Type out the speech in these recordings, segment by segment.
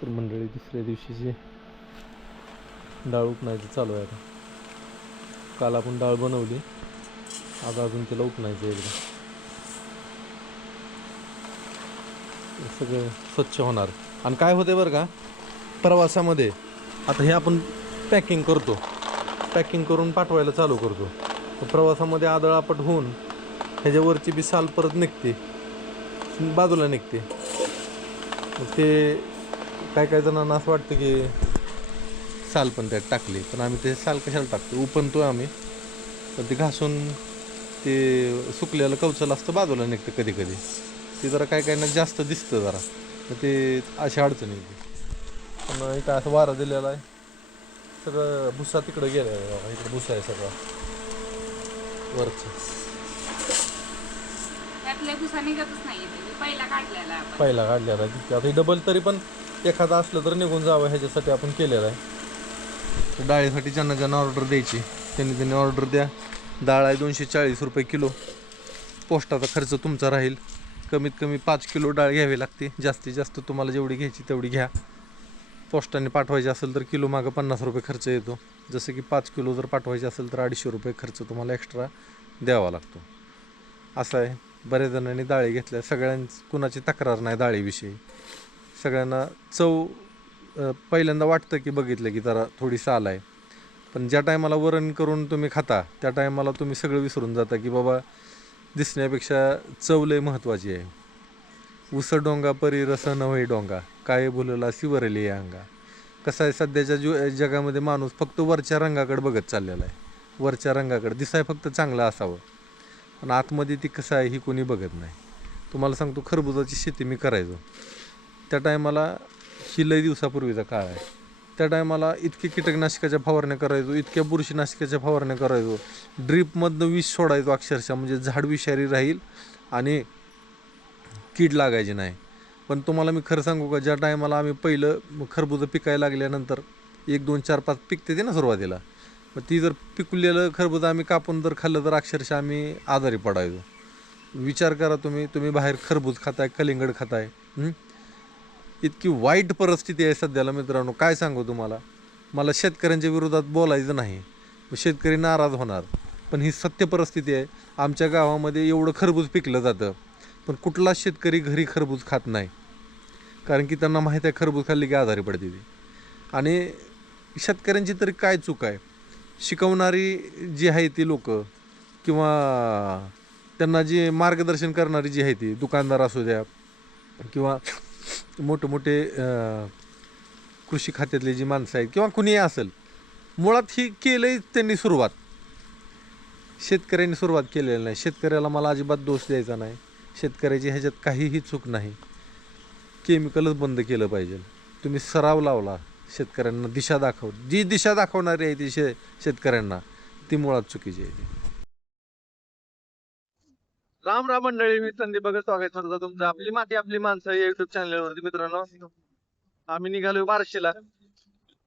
तर मंडळी दुसऱ्या दिवशीची डाळ उपणायचं चालू आहे आता. काल आपण डाळ बनवली, आज अजून तिला उपणायचं एकदा. सगळं स्वच्छ होणार. आणि काय होते बरं का, प्रवासामध्ये आता हे आपण पॅकिंग करतो, पॅकिंग करून पाठवायला चालू करतो. तर प्रवासामध्ये आदळआपट होऊन ह्याच्यावरची बी साल परत निघते, बाजूला निघते. मग ते काय काय जणांना असं वाटतं की साल पण त्यात टाकली, पण आम्ही ते साल कशाला टाकतो, उपणतो आम्ही. पण ते घासून ते सुकलेलं कवचल असतं बाजूला निघतं कधी कधी. ते जरा काय काय ना जास्त दिसतं जरा, तर ते अशा अडचणी येते. पण इथं असं वारा दिलेला आहे, सगळं भुसा तिकडं गेलं आहे बाबा. इकडं भुसा आहे सगळं वरचं. पहिला काढलेला आहे. आता डबल तरी पण एखादा असलं तर निघून जावं ह्याच्यासाठी आपण केलेलं आहे. डाळीसाठी ज्यांना ज्यांना ऑर्डर द्यायची त्यांनी ऑर्डर द्या. डाळ आहे 240 रुपये किलो. पोस्टाचा खर्च तुमचा राहील. कमीत कमी 5 किलो डाळ घ्यावी लागते. जास्तीत जास्त तुम्हाला जेवढी घ्यायची तेवढी घ्या. पोस्टाने पाठवायची असेल तर किलो मागं 50 रुपये खर्च येतो. जसं की 5 किलो जर पाठवायची असेल तर 250 रुपये खर्च तुम्हाला एक्स्ट्रा द्यावा लागतो. असं आहे. बऱ्याच जणांनी डाळी घेतल्या, कुणाची तक्रार नाही डाळीविषयी. सगळ्यांना चव पहिल्यांदा वाटतं की बघितलं की जरा थोडी साल आहे, पण ज्या टायमाला वरण करून तुम्ही खाता त्या टायमाला तुम्ही सगळं विसरून जाता की बाबा दिसण्यापेक्षा चव लय महत्त्वाची आहे. उस डोंगा परी रस नव्हे डोंगा, काय बोलला सिवरली अंगा. कसं आहे, सध्याच्या जगामध्ये माणूस फक्त वरच्या रंगाकडे बघत चाललेला आहे. वरच्या रंगाकडे दिसाय फक्त चांगलं असावं, पण आतमध्ये ती कसं आहे ही कोणी बघत नाही. तुम्हाला सांगतो, खरबुजाची शेती मी करायचो त्या टायमाला, ही लय दिवसापूर्वीचा काळ आहे. त्या टायमाला इतके कीटकनाशकाच्या फवारण्या करायचो, इतक्या बुरशीनाशकाच्या फवारण्या करायचो, ड्रीपमधनं विष सोडायचो अक्षरशः, म्हणजे झाड विषारी राहील आणि कीड लागायची नाही. पण तुम्हाला मी खरं सांगू का, ज्या टायमाला आम्ही पहिलं खरबुजं पिकायला लागल्यानंतर 1 2 4 5 पिकते ते ना सुरुवातीला, मग ती जर पिकलेलं खरबुजं आम्ही कापून जर खाल्लं तर अक्षरशः आम्ही आजारी पडायचो. विचार करा तुम्ही बाहेर खरबूज खाताय, कलिंगड खाताय. इतकी वाईट परिस्थिती आहे सध्याला मित्रांनो, काय सांगू तुम्हाला. मला शेतकऱ्यांच्या विरोधात बोलायचं नाही, शेतकरी नाराज होणार, पण ही सत्य परिस्थिती आहे. आमच्या गावामध्ये एवढं खरबूज पिकलं जातं, पण कुठला शेतकरी घरी खरबूज खात नाही, कारण की त्यांना माहीत आहे खरबूज खाल्ली की आजारी पडते ती. आणि शेतकऱ्यांची तरी काय चूक आहे. शिकवणारी जी आहे ती लोक, किंवा त्यांना जी मार्गदर्शन करणारी जी आहे ती दुकानदार असू द्या किंवा मोठे कृषी खात्यातली जी माणसं आहेत किंवा कुणीही असेल, मुळात ही केलंय त्यांनी सुरुवात, शेतकऱ्यांनी सुरुवात केलेली नाही. शेतकऱ्याला मला अजिबात दोष द्यायचा नाही, शेतकऱ्याची ह्याच्यात काहीही चूक नाही. केमिकलच बंद केलं पाहिजे. तुम्ही सराव लावला, शेतकऱ्यांना दिशा जी दिशा दाखवणारी आहे ती शेतकऱ्यांना, ती मुळात चुकीची आहे. राम राम मंडळी, मी संदीप बघत स्वागत करतो तुमचं आपली माती आपली माणसं या युट्यूब चॅनलवरती. मित्रांनो, आम्ही निघालो बार्शीला.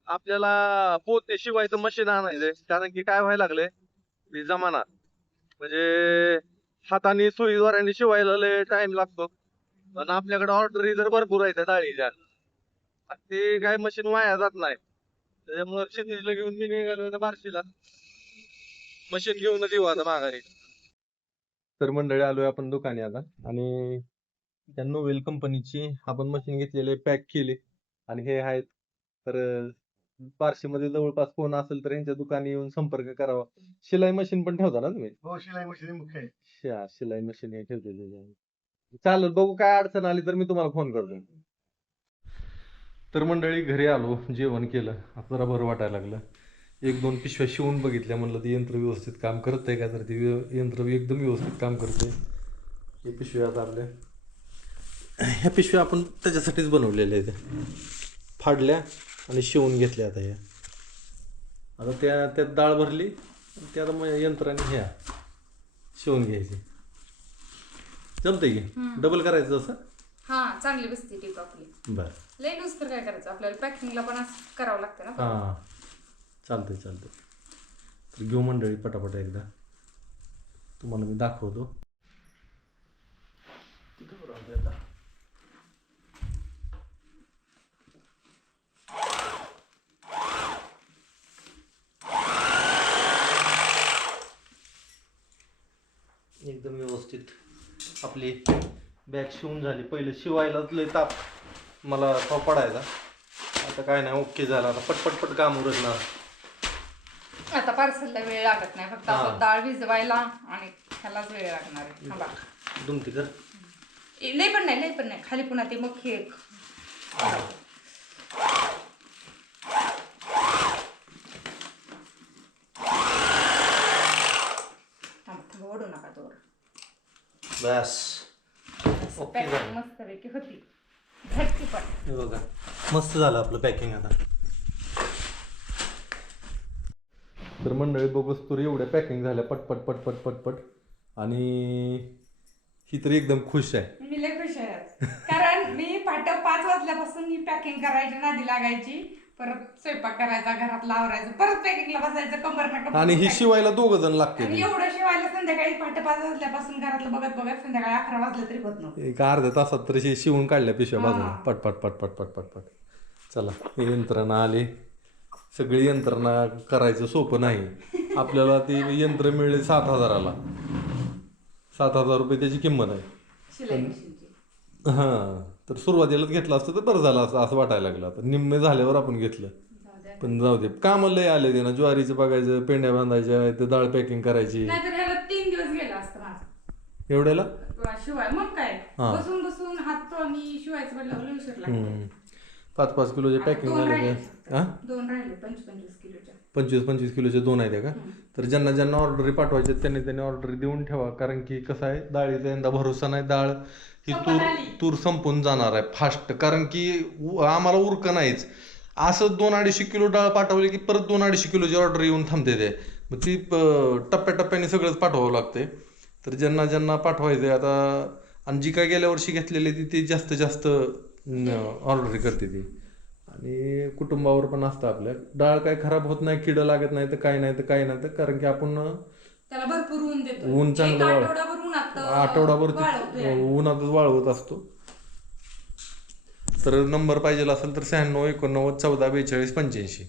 आपल्याला पोते शिवायचं मशीन आणायचंय, कारण की काय व्हायला लागले जमाना, म्हणजे हाताने सुईद्वाराने शिवायला लय टाइम लागतो, पण आपल्याकडे ऑर्डरी जर भरपूर आहेत डाळीच्या, ते काय मशीन वाया जात नाही. त्याच्यामुळे क्षितिजला घेऊन मी निघालो बार्शीला, मशीन घेऊनच येऊ आता माघारी. तर मंडळी आलोय आपण दुकानी आता, आणि त्या नोवेल कंपनीची आपण मशीन घेतलेले, पॅक केले, आणि हे आहेत. तर बार्शीमध्ये जवळपास कोण असेल तर यांच्या दुकानी येऊन संपर्क करावा. शिलाई मशीन पण ठेवता ना तुम्ही? हो, शिलाई मशीन मुख्य आहे. शिलाई मशीन हे ठेवलेली आहे. चालेल, बघू काय अडचण आली तर मी तुम्हाला फोन करतो. तर मंडळी घरी आलो, जेवण केलं, आता जरा बरं वाटायला लागलं. 1 2 पिशव्या शिवून बघितल्या, म्हणलं ते यंत्र व्यवस्थित काम करतंय का, तर ते यंत्र एकदम व्यवस्थित काम करते. हे पिशव्या आता आपल्या, ह्या पिशव्या आपण त्याच्यासाठीच बनवलेल्या आहेत, फाडल्या आणि शिवून घेतल्या. आता त्यात डाळ भरली, त्या आता यंत्राने ह्या शिवून घ्यायची. जमतंय की डबल करायचं असं? हा, चांगली बसते टीप आपली. बरं, लय लूज तर काय करायचं, आपल्याला पॅकिंगला पण असं करावं लागतं ना. हां, चालतंय. तर घेऊ मंडळी पटापट एकदा, तुम्हाला मी दाखवतो. व्यवस्थित आपली बॅग शिवून झाली. पहिले शिवायलाच लय ताप मला तो पडायचा. आता काय नाही, ओके झालं. आता पटपट काम उरकणार. आता पार्सलला वेळ लागत नाही, फक्त आपण डाळ भिजवायला आणि ह्यालाच वेळ लागणार आहे. थांबा दुमती कर. लय पण नाही खाली पुन्हा ते मग हे ओढू नका तोवर. बस ओके झालं. मस्तपैकी होती झटकी पण. हे बघा मस्त झालं आपलं पॅकिंग. आता तर मंडळी बघूस तर एवढ्या पॅकिंग झाल्या पटपट आणि ही तरी एकदम खुश आहे. मी लय खुश आहे कारण मी पहाटे 5 वाजल्यापासून ही पॅकिंग करायची, नादी लागायची, परत स्वयंपाक करायचा, घरातला आवरायचं, परत पॅकिंगला बसायचं, कंबर आणि ही शिवायला 2 जण लागते. एवढं शिवायला संध्याकाळी पहाटे 5 वाजल्यापासून घरातलं बघत संध्याकाळी 11 वाजलं तरी होत नव्हतं. एक अर्ध्या तासात तरी शिवून काढल्या पिशव्या बाजूला पटपट. चला ही यंत्रणा आली. सगळी यंत्रणा करायचं सोपं नाही. आपल्याला ती यंत्र मिळले 7,000ला. 7,000 रुपये त्याची किंमत आहे. शिलाई मशीनची. हां, तर सुरुवातीलाच घेतलं असतं तर बरं झालं असं वाटायला लागलं. आता निम्मे झाल्यावर आपण घेतलं. पण जाऊ दे, काम लय आले ते ना. ज्वारीचं बघायचं, पेंड्या बांधायच्या, ते डाळ पॅकिंग करायची. नाहीतर ह्याला 3 दिवस गेला असतं माझं एवढ्याला शिवाय. मग काय बसून हात आणि शिवायचं म्हटलं उशीर लागतो. 5-5 किलोचे पॅकिंग झाले का? 2 राहिले 25 किलोच्या. 25 किलोचे 2 आहेत का? तर ज्यांना ऑर्डरी पाठवायचे त्यांनी ऑर्डर देऊन ठेवा. कारण की कसं आहे, डाळीचा यंदा भरोसा नाही. डाळ ही तूर संपून जाणार आहे फास्ट. कारण की आम्हाला उरकं नाहीच. असं 2-250 किलो डाळ पाठवली की परत 2-250 किलोची ऑर्डर येऊन थांबते ते. मग ती टप्प्याटप्प्याने सगळंच पाठवावं लागते. तर ज्यांना पाठवायचं आता, आणि जी काय गेल्या वर्षी घेतलेली ती जास्त ऑर्डर करते ती. आणि कुटुंबावर पण असतं आपल्या. डाळ काय खराब होत नाही, किडं लागत नाही तर काय नाही तर कारण की आपण त्याला भरपूर ऊन देतो. ऊन चांगलं आठवडाभर उन्हातच वाळवत असतो. तर नंबर पाहिजे असेल तर 96 89 14 42 85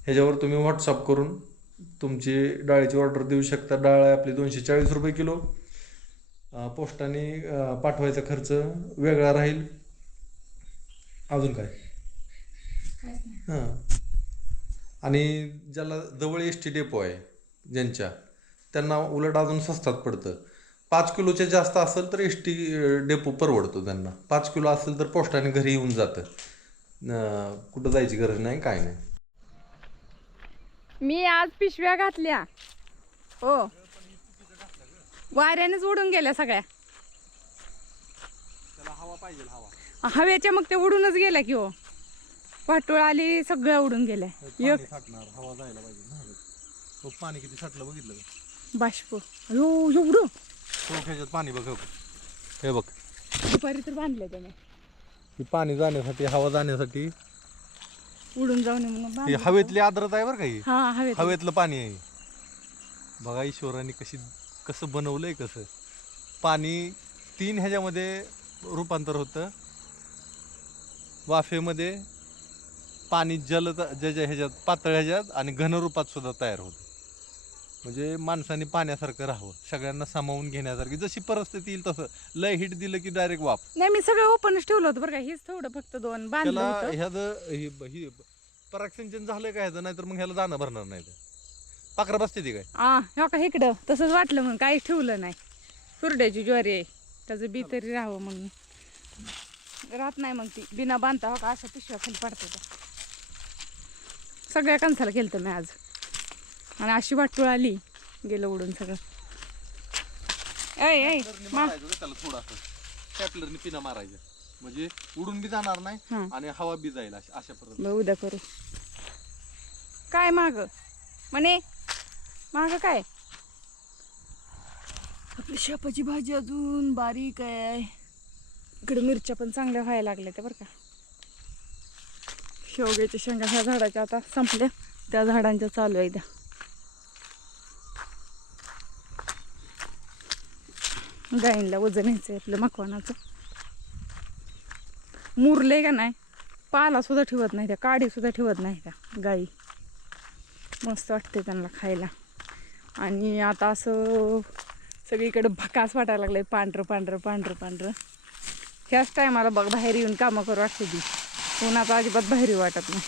ह्याच्यावर तुम्ही व्हॉट्सअप करून तुमची डाळीची ऑर्डर देऊ शकता. डाळ आहे आपली 240 रुपये किलो. पोस्टाने पाठवायचा खर्च वेगळा राहील. अजून काय आणि ज्याला जवळ एसटी डेपो आहे ज्यांच्या, त्यांना उलट अजून स्वस्तात पडतं. 5 किलोच्या जास्त असेल तर एसटी डेपो परवडतो त्यांना. 5 किलो असेल तर पोस्टाने घरी येऊन जातं. कुठं जायची गरज नाही, काय नाही. मी आज पिशव्या घातल्या हो, वाऱ्यानेच उडून गेल्या सगळ्या. हवा पाहिजे, हवेच्या मग ते उडूनच गेल्या की हो. वाटोळ आली, सगळ्या उडून गेल्या. हवा जायला पाहिजे. पाणी किती साठलं बघितलं का? बाष्प एवढं ह्याच्यात पाणी बघ. हे बघ, दुपारी तर बांधले त्याने. पाणी जाण्यासाठी, हवा जाण्यासाठी उडून जाऊ नये म्हणून. हवेतली आर्द्रता आहे बरं काही. हा, हवेतलं पाणी आहे. बघा ईश्वराने कसं बनवलंय. कसं पाणी 3 ह्याच्यामध्ये रूपांतर होतं. वाफेमध्ये पाणी जल ज्याच्या ह्याच्यात पातळ ह्याच्यात आणि घनरूपात सुद्धा तयार होतं. म्हणजे माणसाने पाण्यासारखं राहावं, सगळ्यांना सामावून घेण्यासारखी. जशी परिस्थिती येईल तसं. लय हिट दिलं की डायरेक्ट वाफ. नाही, मी सगळं ओपनच ठेवलं होतं बरं का. हेच थोडं फक्त 2 बांधलं होतं. ह्याचं परागसिंचन झालं काय ह्याचं, नाहीतर मग ह्याला दाणं भरणार नाही. पाखरं बसते ती काय हो का इकडं तसंच वाटलं म्हणून काही ठेवलं नाही. सुरड्याची ज्वारी आहे, त्याचं बी तरी राहावं म्हणून. राहत नाही मग ती बिना बांधता. हो का अशा पिशव्या खाली पडते त्या. सगळ्या कणसाला केलं तर मी आज. आणि अशी वाटूळ आली, गेलं उडून सगळं. त्याला थोडं टॅपलरने पिना मारायचं, म्हणजे उडून बी जाणार नाही आणि हवा बी जाईल. अशा पद्धतीने उद्या करू. काय माग म्हणे माग काय आपली शेपाची भाजी अजून बारीक आहे. इकडे मिरच्या पण चांगल्या व्हायला लागल्या त्या बरं का. शेवग्याच्या शेंगा ह्या झाडाच्या आता संपल्या, त्या झाडांच्या चालू आहे त्या. गाईंला वजन यायचं आहे आपलं मकवानाचं. मुरले का नाही, पाला सुद्धा ठेवत नाही त्या, काडी सुद्धा ठेवत नाही त्या गाई. मस्त वाटते त्यांना खायला. आणि आता असं सगळीकडे भकास वाटायला लागलंय, पांढरं पांढरं पांढरं पांढरं. ह्याच टायमाला बघ बाहेर येऊन कामं करू वाटते ती. उन्हाचं अजिबात बाहेर येऊ वाटत नाही.